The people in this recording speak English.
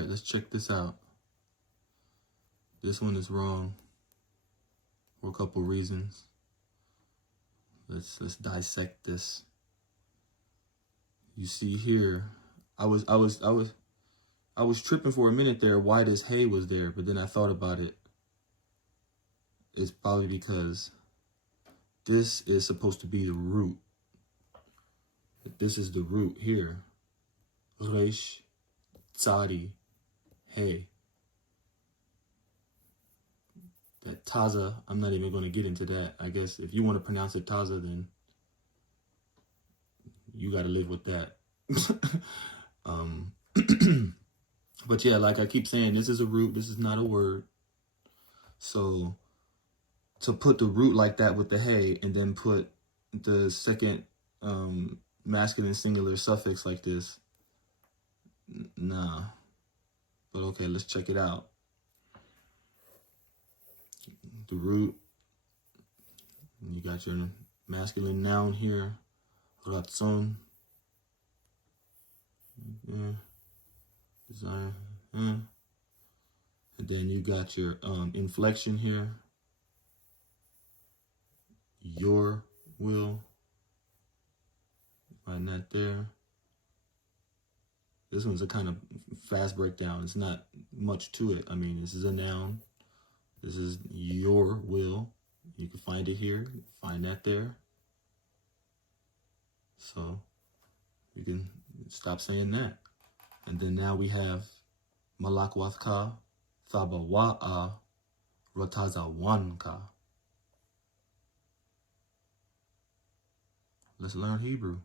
right, let's check this out. This one is wrong for a couple reasons. Let's dissect this. You see here, I was tripping for a minute there why this hey was there, but then I thought about it. It's probably because this is supposed to be the root. This is the root here. Resh, tsari, hey. That taza, I'm not even going to get into that. I guess if you want to pronounce it taza, then you got to live with that. But yeah, like I keep saying, this is a root. This is not a word. So to put the root like that with the hey, and then put the second masculine singular suffix like this, nah. But okay, let's check it out. The root, you got your masculine noun here, ratzon, desire, and then you got your inflection here, your will, find that there. This one's a kind of fast breakdown. It's not much to it. I mean, this is a noun. This is your will. You can find it here. Find that there. So you can stop saying that. And then now we have malakwathka, thabawa'a, rotazawanka. Let's learn Hebrew.